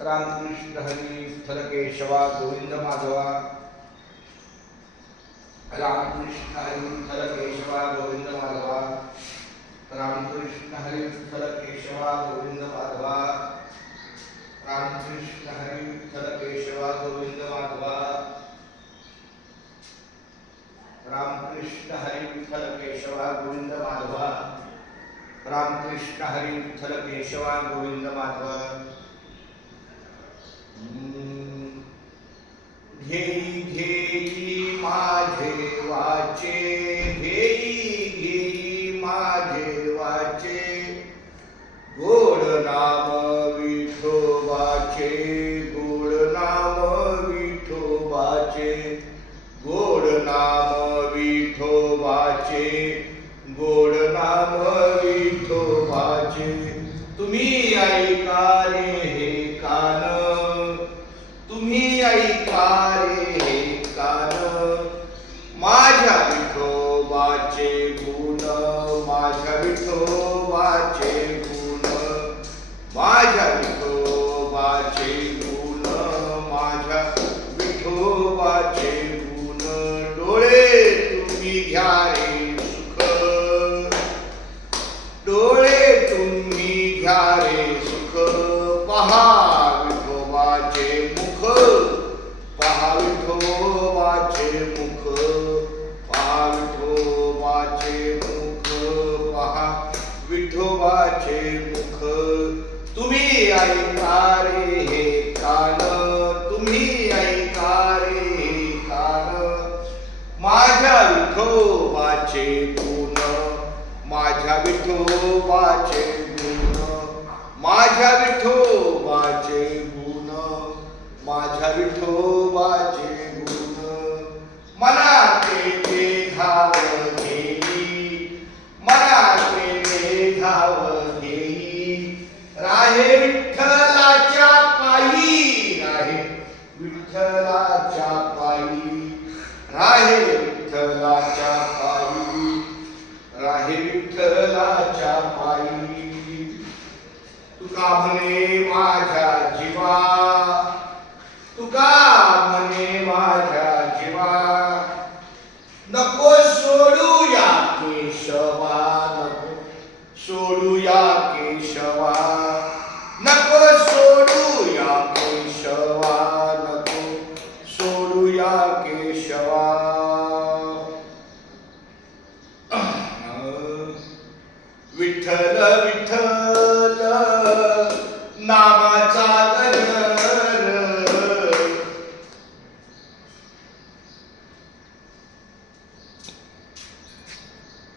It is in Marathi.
रामकृष्ण हरी विठ्ठल केशवा गोविंद माधवा रामकृष्ण हरी विठ्ठल केशवा गोविंद माधवा रामकृष्ण हरी विठ्ठल केशवा गोविंद माधवा रामकृष्ण हरी विठ्ठल केशवा गोविंद माधवा रामकृष्ण हरी विठ्ठल केशवा गोविंद माधवा रामकृष्ण हरी विठ्ठल केशवा गोविंद माधवा। घेई घेई माझे वाचे घेई घेई माझे वाचे. गोड नाम विठोबाचे गोड नाम विठोबाचे गोड नाम विठोबाचे गोड नाम विठोबाचे तुम्ही ऐका रे सुख पहा विठोबाचे मुख पहा विठोबाचे मुख पहा विठोबाचे मुख पहा विठोबाचे मुख। तुम्ही ऐका रे हे कान तुम्ही ऐका रे हे कान। माझ्या विठोबाचे गुण माझ्या विठोबाचे गुण। I got it too. तुका म्हणे जीवा. तुका म्हणे माझ्या जीवा. नको सोडूया केशवा नको सोडूया nam